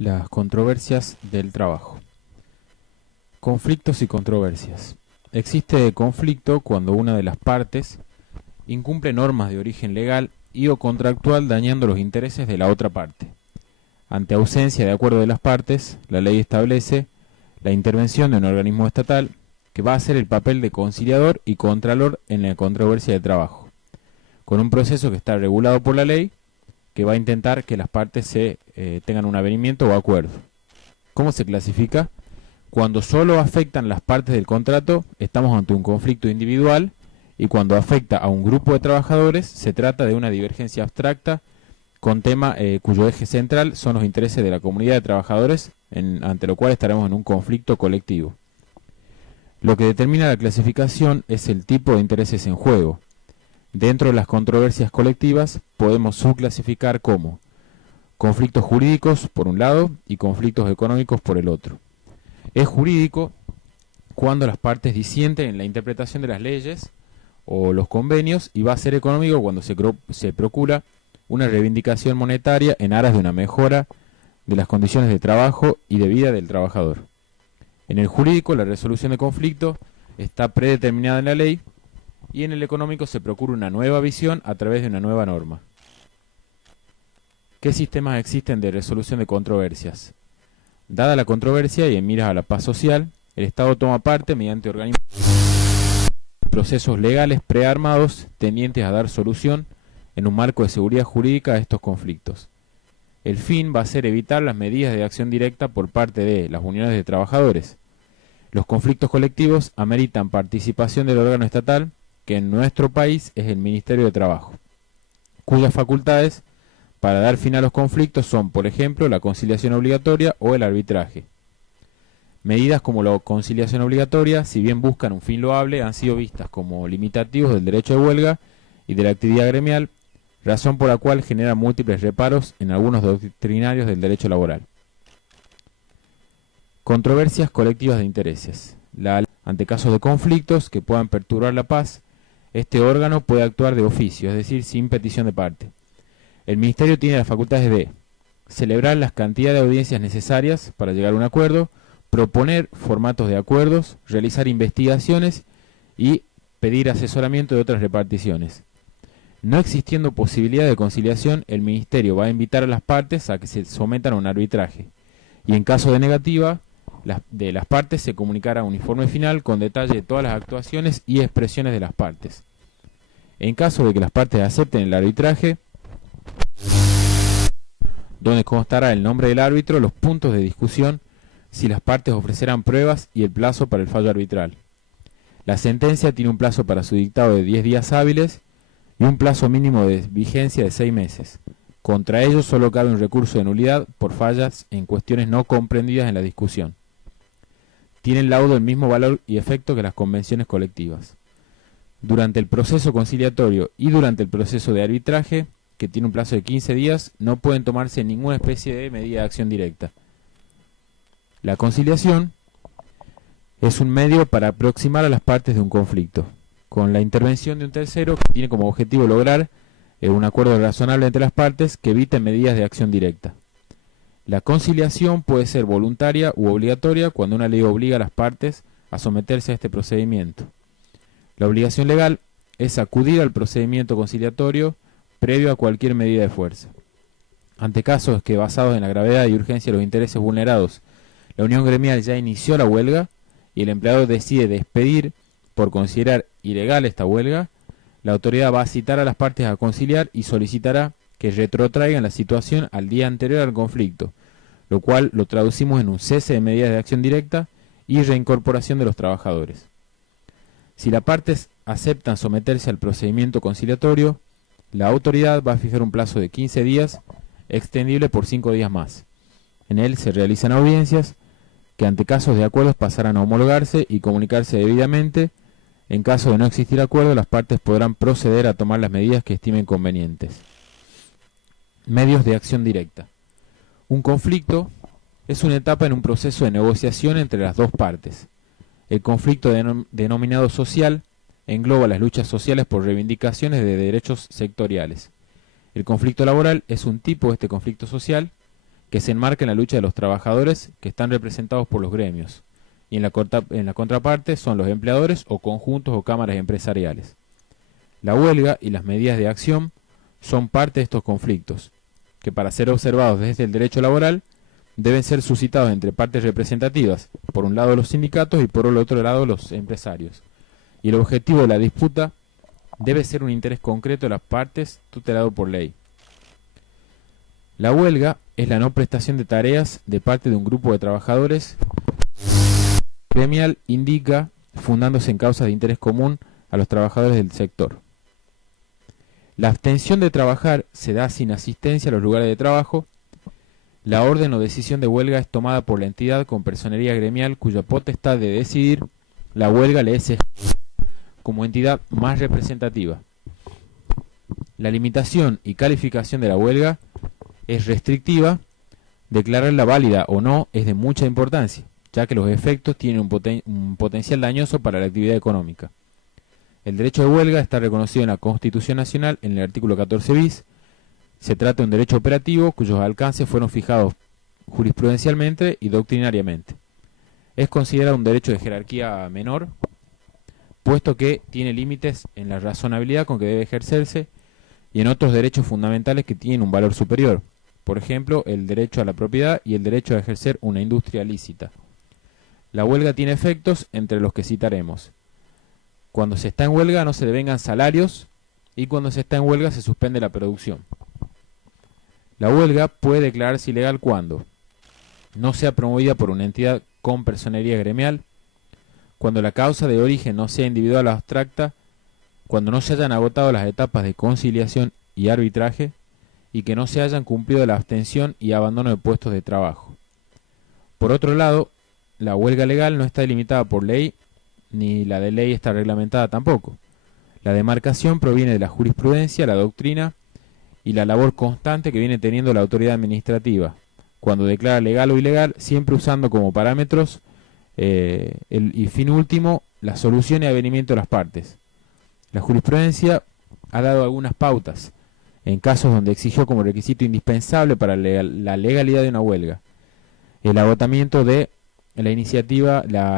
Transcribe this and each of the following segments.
Las controversias del trabajo. Conflictos y controversias. Existe conflicto cuando una de las partes incumple normas de origen legal y o contractual dañando los intereses de la otra parte. Ante ausencia de acuerdo de las partes, la ley establece la intervención de un organismo estatal que va a hacer el papel de conciliador y contralor en la controversia de trabajo, con un proceso que está regulado por la ley que va a intentar que las partes tengan un avenimiento o acuerdo. ¿Cómo se clasifica? Cuando solo afectan las partes del contrato, estamos ante un conflicto individual, y cuando afecta a un grupo de trabajadores, se trata de una divergencia abstracta con tema cuyo eje central son los intereses de la comunidad de trabajadores, ante lo cual estaremos en un conflicto colectivo. Lo que determina la clasificación es el tipo de intereses en juego. Dentro de las controversias colectivas podemos subclasificar como conflictos jurídicos por un lado y conflictos económicos por el otro. Es jurídico cuando las partes disienten en la interpretación de las leyes o los convenios, y va a ser económico cuando se procura una reivindicación monetaria en aras de una mejora de las condiciones de trabajo y de vida del trabajador. En el jurídico, la resolución de conflicto está predeterminada en la ley, y en el económico se procura una nueva visión a través de una nueva norma. ¿Qué sistemas existen de resolución de controversias? Dada la controversia y en miras a la paz social, el Estado toma parte mediante organismos procesos legales prearmados tendientes a dar solución en un marco de seguridad jurídica a estos conflictos. El fin va a ser evitar las medidas de acción directa por parte de las uniones de trabajadores. Los conflictos colectivos ameritan participación del órgano estatal, que en nuestro país es el Ministerio de Trabajo, cuyas facultades para dar fin a los conflictos son, por ejemplo, la conciliación obligatoria o el arbitraje. Medidas como la conciliación obligatoria, si bien buscan un fin loable, han sido vistas como limitativos del derecho de huelga y de la actividad gremial, razón por la cual genera múltiples reparos en algunos doctrinarios del derecho laboral. Controversias colectivas de intereses. Ante casos de conflictos que puedan perturbar la paz, este órgano puede actuar de oficio, es decir, sin petición de parte. El Ministerio tiene las facultades de celebrar las cantidades de audiencias necesarias para llegar a un acuerdo, proponer formatos de acuerdos, realizar investigaciones y pedir asesoramiento de otras reparticiones. No existiendo posibilidad de conciliación, el Ministerio va a invitar a las partes a que se sometan a un arbitraje, y en caso de negativa de las partes se comunicará un informe final con detalle de todas las actuaciones y expresiones de las partes. En caso de que las partes acepten el arbitraje, donde constará el nombre del árbitro, los puntos de discusión, si las partes ofrecerán pruebas y el plazo para el fallo arbitral. La sentencia tiene un plazo para su dictado de 10 días hábiles y un plazo mínimo de vigencia de 6 meses. Contra ello solo cabe un recurso de nulidad por fallas en cuestiones no comprendidas en la discusión. Tiene el laudo el mismo valor y efecto que las convenciones colectivas. Durante el proceso conciliatorio y durante el proceso de arbitraje, que tiene un plazo de 15 días, no pueden tomarse ninguna especie de medida de acción directa. La conciliación es un medio para aproximar a las partes de un conflicto, con la intervención de un tercero que tiene como objetivo lograr un acuerdo razonable entre las partes que evite medidas de acción directa. La conciliación puede ser voluntaria u obligatoria cuando una ley obliga a las partes a someterse a este procedimiento. La obligación legal es acudir al procedimiento conciliatorio previo a cualquier medida de fuerza. Ante casos que, basados en la gravedad y urgencia de los intereses vulnerados, la unión gremial ya inició la huelga y el empleador decide despedir por considerar ilegal esta huelga, la autoridad va a citar a las partes a conciliar y solicitará que retrotraigan la situación al día anterior al conflicto, lo cual lo traducimos en un cese de medidas de acción directa y reincorporación de los trabajadores. Si las partes aceptan someterse al procedimiento conciliatorio, la autoridad va a fijar un plazo de 15 días, extendible por 5 días más. En él se realizan audiencias que ante casos de acuerdos pasarán a homologarse y comunicarse debidamente. En caso de no existir acuerdo, las partes podrán proceder a tomar las medidas que estimen convenientes. Medios de acción directa. Un conflicto es una etapa en un proceso de negociación entre las dos partes. El conflicto denominado social engloba las luchas sociales por reivindicaciones de derechos sectoriales. El conflicto laboral es un tipo de este conflicto social que se enmarca en la lucha de los trabajadores que están representados por los gremios, y en la contraparte son los empleadores o conjuntos o cámaras empresariales. La huelga y las medidas de acción son parte de estos conflictos, que para ser observados desde el derecho laboral deben ser suscitados entre partes representativas, por un lado los sindicatos y por el otro lado los empresarios. Y el objetivo de la disputa debe ser un interés concreto de las partes tutelado por ley. La huelga es la no prestación de tareas de parte de un grupo de trabajadores. Gremial indica, fundándose en causas de interés común a los trabajadores del sector. La abstención de trabajar se da sin asistencia a los lugares de trabajo. La orden o decisión de huelga es tomada por la entidad con personería gremial cuya potestad de decidir la huelga le es como entidad más representativa. La limitación y calificación de la huelga es restrictiva. Declararla válida o no es de mucha importancia, ya que los efectos tienen un potencial dañoso para la actividad económica. El derecho de huelga está reconocido en la Constitución Nacional en el artículo 14 bis. Se trata de un derecho operativo cuyos alcances fueron fijados jurisprudencialmente y doctrinariamente. Es considerado un derecho de jerarquía menor, puesto que tiene límites en la razonabilidad con que debe ejercerse y en otros derechos fundamentales que tienen un valor superior. Por ejemplo, el derecho a la propiedad y el derecho a ejercer una industria lícita. La huelga tiene efectos entre los que citaremos. Cuando se está en huelga no se devengan salarios y cuando se está en huelga se suspende la producción. La huelga puede declararse ilegal cuando no sea promovida por una entidad con personería gremial, cuando la causa de origen no sea individual o abstracta, cuando no se hayan agotado las etapas de conciliación y arbitraje, y que no se hayan cumplido la abstención y abandono de puestos de trabajo. Por otro lado, la huelga legal no está delimitada por ley, ni la de ley está reglamentada tampoco. La demarcación proviene de la jurisprudencia, la doctrina y la labor constante que viene teniendo la autoridad administrativa, cuando declara legal o ilegal, siempre usando como parámetros y fin último la solución y avenimiento de las partes. La jurisprudencia ha dado algunas pautas en casos donde exigió como requisito indispensable para la legalidad de una huelga el agotamiento de la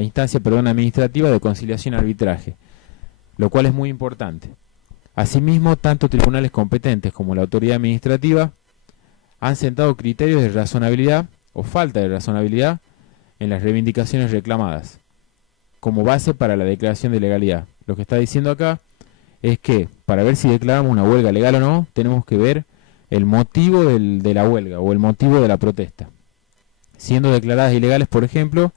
instancia administrativa de conciliación y arbitraje, lo cual es muy importante. Asimismo, tanto tribunales competentes como la autoridad administrativa han sentado criterios de razonabilidad o falta de razonabilidad en las reivindicaciones reclamadas, como base para la declaración de legalidad. Lo que está diciendo acá es que para ver si declaramos una huelga legal o no, tenemos que ver el motivo de la huelga o el motivo de la protesta. Siendo declaradas ilegales, por ejemplo,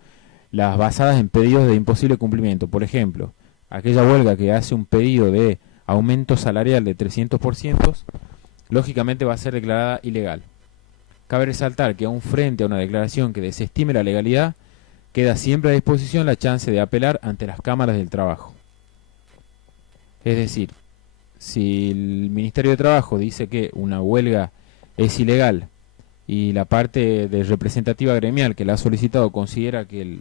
las basadas en pedidos de imposible cumplimiento. Por ejemplo, aquella huelga que hace un pedido de aumento salarial de 300%, lógicamente va a ser declarada ilegal. Cabe resaltar que aún frente a una declaración que desestime la legalidad, queda siempre a disposición la chance de apelar ante las cámaras del trabajo. Es decir, si el Ministerio de Trabajo dice que una huelga es ilegal y la parte de representativa gremial que la ha solicitado considera que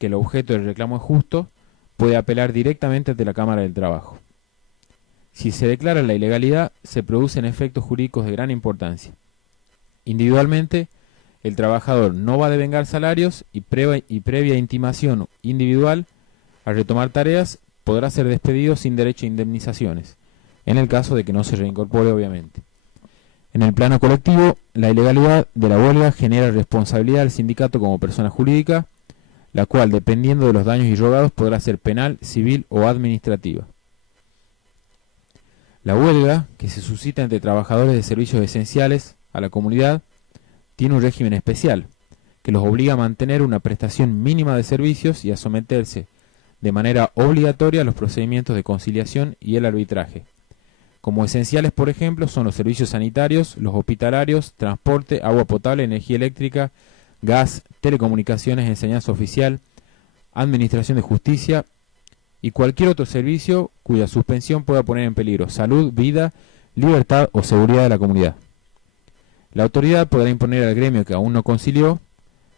el objeto del reclamo es justo, puede apelar directamente ante la Cámara del Trabajo. Si se declara la ilegalidad, se producen efectos jurídicos de gran importancia. Individualmente, el trabajador no va a devengar salarios y previa intimación individual, al retomar tareas, podrá ser despedido sin derecho a indemnizaciones, en el caso de que no se reincorpore, obviamente. En el plano colectivo, la ilegalidad de la huelga genera responsabilidad al sindicato como persona jurídica, la cual, dependiendo de los daños irrogados, podrá ser penal, civil o administrativa. La huelga, que se suscita entre trabajadores de servicios esenciales a la comunidad, tiene un régimen especial, que los obliga a mantener una prestación mínima de servicios y a someterse de manera obligatoria a los procedimientos de conciliación y el arbitraje. Como esenciales, por ejemplo, son los servicios sanitarios, los hospitalarios, transporte, agua potable, energía eléctrica, gas, telecomunicaciones, enseñanza oficial, administración de justicia y cualquier otro servicio cuya suspensión pueda poner en peligro salud, vida, libertad o seguridad de la comunidad. La autoridad podrá imponer al gremio que aún no concilió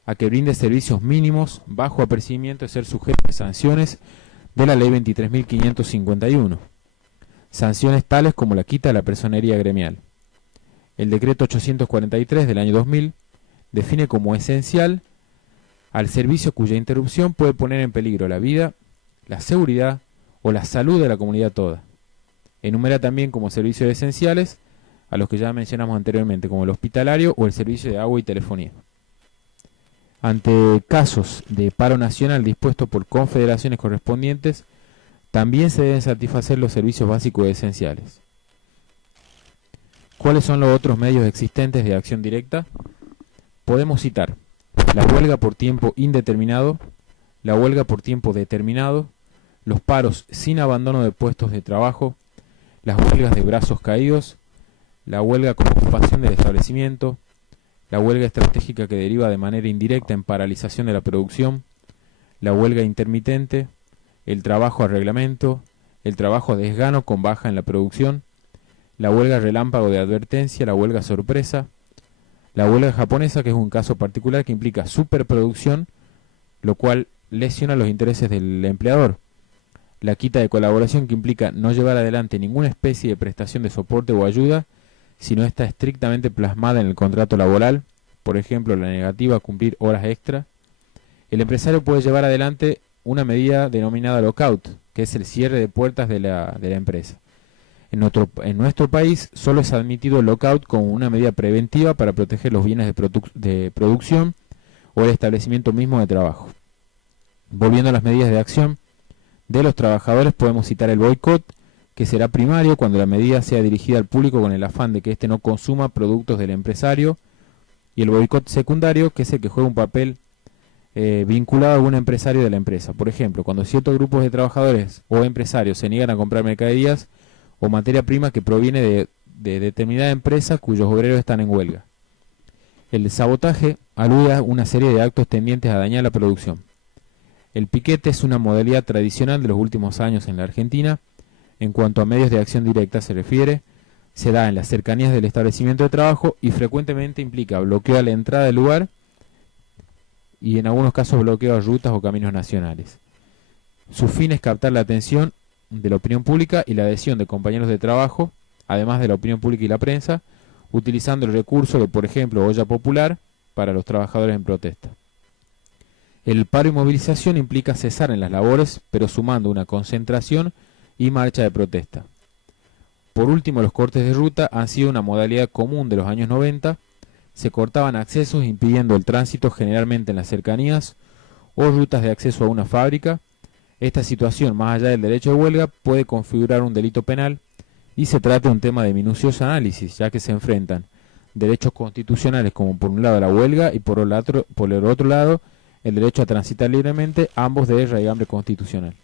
a que brinde servicios mínimos bajo apercibimiento de ser sujeto de sanciones de la Ley 23.551. Sanciones tales como la quita de la personería gremial. El decreto 843 del año 2000 define como esencial al servicio cuya interrupción puede poner en peligro la vida, la seguridad o la salud de la comunidad toda. Enumera también como servicios esenciales a los que ya mencionamos anteriormente, como el hospitalario o el servicio de agua y telefonía. Ante casos de paro nacional dispuestos por confederaciones correspondientes, también se deben satisfacer los servicios básicos esenciales. ¿Cuáles son los otros medios existentes de acción directa? Podemos citar la huelga por tiempo indeterminado, la huelga por tiempo determinado, los paros sin abandono de puestos de trabajo, las huelgas de brazos caídos, la huelga con ocupación del establecimiento, la huelga estratégica que deriva de manera indirecta en paralización de la producción, la huelga intermitente, el trabajo a reglamento, el trabajo a desgano con baja en la producción, la huelga relámpago de advertencia, la huelga sorpresa, la huelga japonesa, que es un caso particular que implica superproducción, lo cual lesiona los intereses del empleador, la quita de colaboración, que implica no llevar adelante ninguna especie de prestación de soporte o ayuda si no está estrictamente plasmada en el contrato laboral, por ejemplo la negativa a cumplir horas extra. El empresario puede llevar adelante una medida denominada lockout, que es el cierre de puertas de la empresa. En nuestro país solo es admitido el lockout como una medida preventiva para proteger los bienes de producción o el establecimiento mismo de trabajo. Volviendo a las medidas de acción de los trabajadores, podemos citar el boicot, que será primario cuando la medida sea dirigida al público con el afán de que éste no consuma productos del empresario, y el boicot secundario, que es el que juega un papel vinculado a algún empresario de la empresa. Por ejemplo, cuando ciertos grupos de trabajadores o empresarios se niegan a comprar mercaderías o materia prima que proviene de determinada empresa cuyos obreros están en huelga. El sabotaje alude a una serie de actos tendientes a dañar la producción. El piquete es una modalidad tradicional de los últimos años en la Argentina. En cuanto a medios de acción directa se refiere, se da en las cercanías del establecimiento de trabajo y frecuentemente implica bloqueo a la entrada del lugar y en algunos casos bloqueo a rutas o caminos nacionales. Su fin es captar la atención de la opinión pública y la adhesión de compañeros de trabajo, además de la opinión pública y la prensa, utilizando el recurso de, por ejemplo, olla popular para los trabajadores en protesta. El paro y movilización implica cesar en las labores, pero sumando una concentración y marcha de protesta. Por último, los cortes de ruta han sido una modalidad común de los años 90. Se cortaban accesos impidiendo el tránsito generalmente en las cercanías o rutas de acceso a una fábrica. Esta situación, más allá del derecho de huelga, puede configurar un delito penal y se trata de un tema de minucioso análisis, ya que se enfrentan derechos constitucionales como por un lado la huelga y por el otro lado el derecho a transitar libremente, ambos de raigambre constitucional.